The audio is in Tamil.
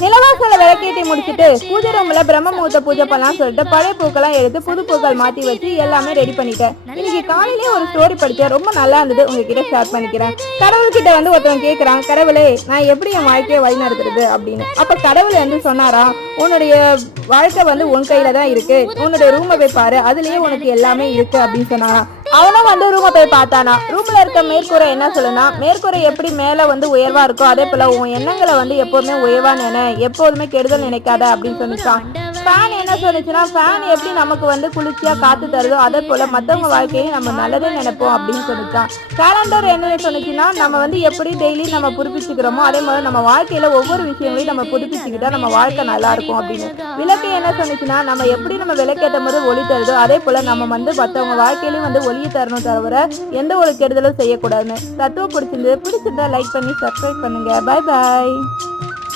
நிலவாசல விளக்கேட்டி முடிச்சுட்டு பூஜை ரூம்ல பிரம்ம முகூர்த்த பூஜை பண்ணலாம் சொல்லிட்டு பழைய பூக்கெல்லாம் எடுத்து புது பூக்கள் மாத்தி வச்சு எல்லாமே ரெடி பண்ணிட்டேன். இன்னைக்கு காலையிலேயே ஒரு ஸ்டோரி படிச்சேன், ரொம்ப நல்லா இருந்தது, உங்ககிட்ட ஷேர் பண்ணிக்கிறேன். கடவுள்கிட்ட ஒருத்தவங்க கேட்கறான், கடவுளே நான் எப்படி என் வாழ்க்கையை வழி நடத்துறது அப்படின்னு. அப்ப கடவுள் சொன்னாராம், உன்னுடைய வாழ்க்கை உன் கையில தான் இருக்கு, உன்னுடைய ரூமை போய் பாரு, அதுலயே உனக்கு எல்லாமே இருக்கு அப்படின்னு சொன்னாராம். அவனும் ரூமை போய் பார்த்தானா. ரூம்ல இருக்க மேற்கூரை என்ன சொல்லுனா, மேற்கூரை எப்படி மேல உயர்வா இருக்கோ அதே போல உன் எண்ணங்களை எப்போதுமே உயர்வா நினை, எப்போதுமே கெடுதல் நினைக்காத அப்படின்னு சொல்லிச்சான். ஃபேன் என்ன சொன்னிச்சுன்னா, ஃபேன் எப்படி நமக்கு குளிர்ச்சியா காத்து தருதோ அதே போல மற்றவங்க வாழ்க்கையை நம்ம நல்லதே நினைப்போம் அப்படின்னு சொல்லிச்சான். கேலண்டர் என்ன சொன்னிச்சுன்னா, நம்ம எப்படி டெய்லி நம்ம புதுப்பிச்சுக்கிறோமோ அதே மாதிரி நம்ம வாழ்க்கையில ஒவ்வொரு விஷயங்களையும் நம்ம புதுப்பிச்சுக்கிட்டா நம்ம வாழ்க்கை நல்லா இருக்கும் அப்படின்னு. விளக்கு என்ன சொன்னிச்சுன்னா, நம்ம எப்படி நம்ம விளக்கேற்றும் போது ஒளி தருதோ அதே போல நம்ம மற்றவங்க வாழ்க்கையிலும் ஒளியை தரணும் தவிர எந்த ஒரு கெடுதலும் செய்யக்கூடாதுன்னு. தத்துவம் பிடிச்சிருந்தா லைக் பண்ணி சப்ஸ்கிரைப் பண்ணுங்க. பாய் பாய்.